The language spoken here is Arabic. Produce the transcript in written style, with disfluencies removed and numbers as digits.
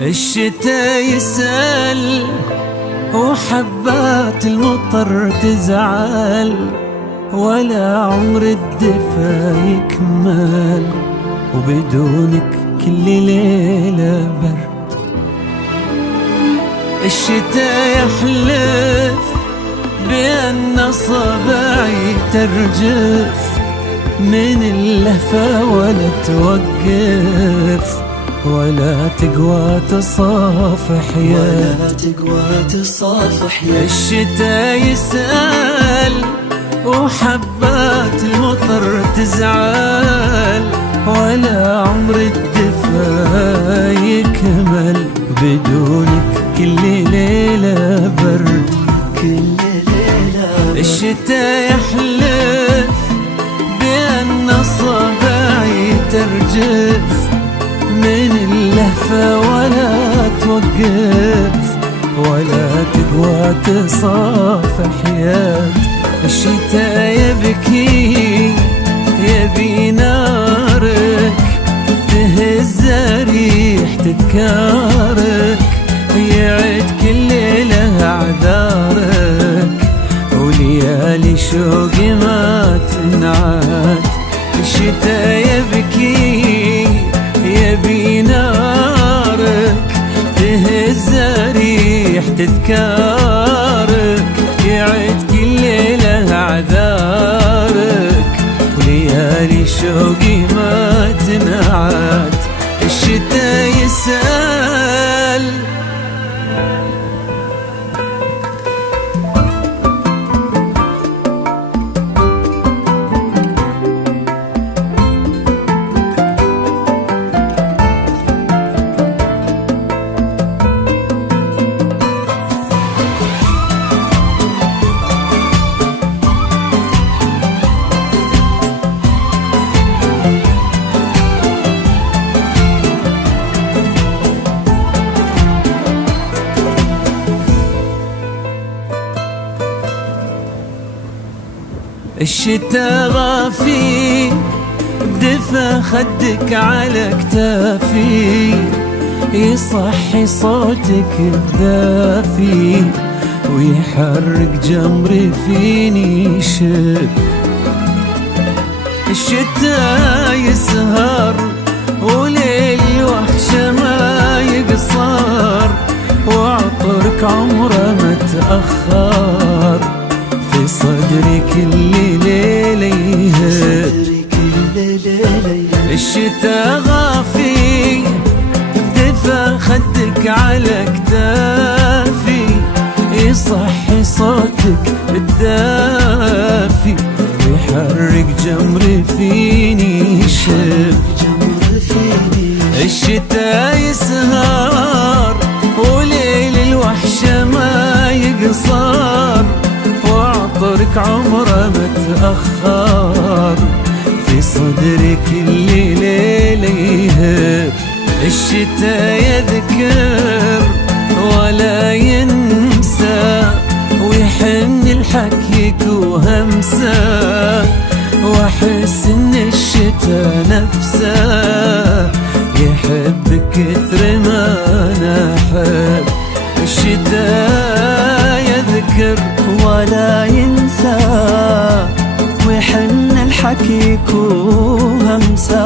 الشتا يسأل وحبات المطر تزعل، ولا عمر الدفا يكمل وبدونك كل ليلة برد. الشتا يحلف بأن صباعي ترجف من اللهفة ولا توقف، ولا تقوى تصافح يا الشتا يسأل وحبات المطر تزعل، ولا عمر الدفا يكمل بدونك كل ليلة برد. الشتا يحلف بأن صباعي ترجف من اللهفة ولا توقف، ولا تقوى تصافح يد. الشتا يبكي يبي نارك تهز ريح تذكارك، يعد كل ليلة أعذارك وليالي شوقي ما تنعاد. الشتا يبكي يبي نارك تهز ريح تذكارك، يعد كل ليلة أعذارك وليالي شوقي ما تنعاد. الشتا يسأل الشتا غافي بدفا خدك على كتافي، يصحي صوتك الدافي ويحرك جمري فيني شب. الشتا يسهر وليل وحشة ما يقصر، وعطرك عمره ما تأخر في صدري كل ليلة يهب. الشتا غافي بدفا خدك على كتافي، يصحي صوتك الدافي ويحرك جمري فيني شب. الشتا يسهر وليل الوحشة ما يقصر، وعطرك عمره ما تأخر في صدري كل ليلة يهب. الشتا يذكر ولا ينسى ويحن لحكيك وهمسة، واحس ان الشتا نفسه يحب كثر ما انا احب. الشتا يذكر ولا ينسى ويحن الحكيك وهمسة،